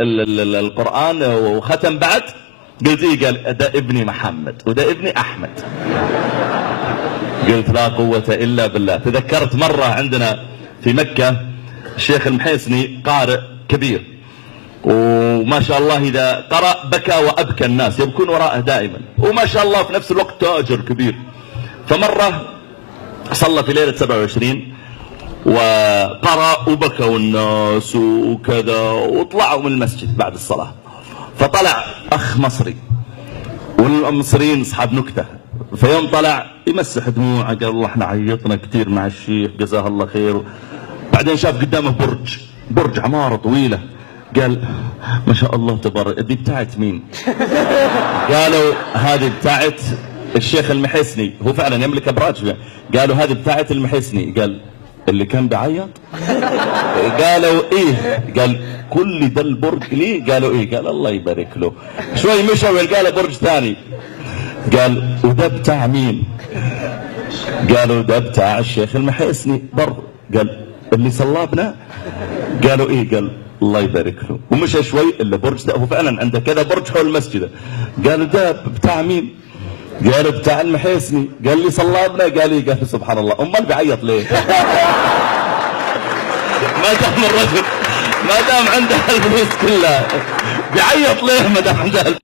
القرآن وختم بعد؟ قلت إيه؟ قال ده ابني محمد وده ابني أحمد. قلت لا قوة إلا بالله. تذكرت مرة عندنا في مكة الشيخ المحيسني قارئ كبير، وما شاء الله إذا قرأ بكى وأبكى الناس، يبكون وراءه دائما، وما شاء الله في نفس الوقت تاجر كبير. فمرة صلى في ليلة 27 وقرأ وبكوا الناس وكذا، وطلعوا من المسجد بعد الصلاة. فطلع أخ مصري، والمصريين أصحاب نكتة، فيوم طلع يمسح دموعه قال الله احنا عيطنا كثير مع الشيخ جزاه الله خير. بعدين شاف قدامه برج عمارة طويلة، قال ما شاء الله تبارك، دي بتاعت مين؟ قالوا هذه بتاعت الشيخ المحيسني، هو فعلا يملك ابراج. قالوا هذه بتاعت المحيسني. قال اللي كان بيعيط؟ قالوا ايه؟ قال كل ده البرج ليه؟ قالوا ايه؟ قال الله يبارك له. شوي مشوا ولقى برج ثاني، قال وده بتاع مين؟ قالوا ده بتاع الشيخ المحيسني برضه. قال اللي صلابنا؟ قالوا ايه؟ قال الله يبارك له. ومشى شوي الا برج ده، هو فعلا عنده كذا برج حول المسجد. قالوا ده بتاع مين؟ قالوا بتاع المحيسني. قال لي صلابنا؟ قال لي. قال سبحان الله، امال بيعيط ليه؟ ما دام الرجل ما دام عنده الفلوس كلها بيعيط ليه ما دام عنده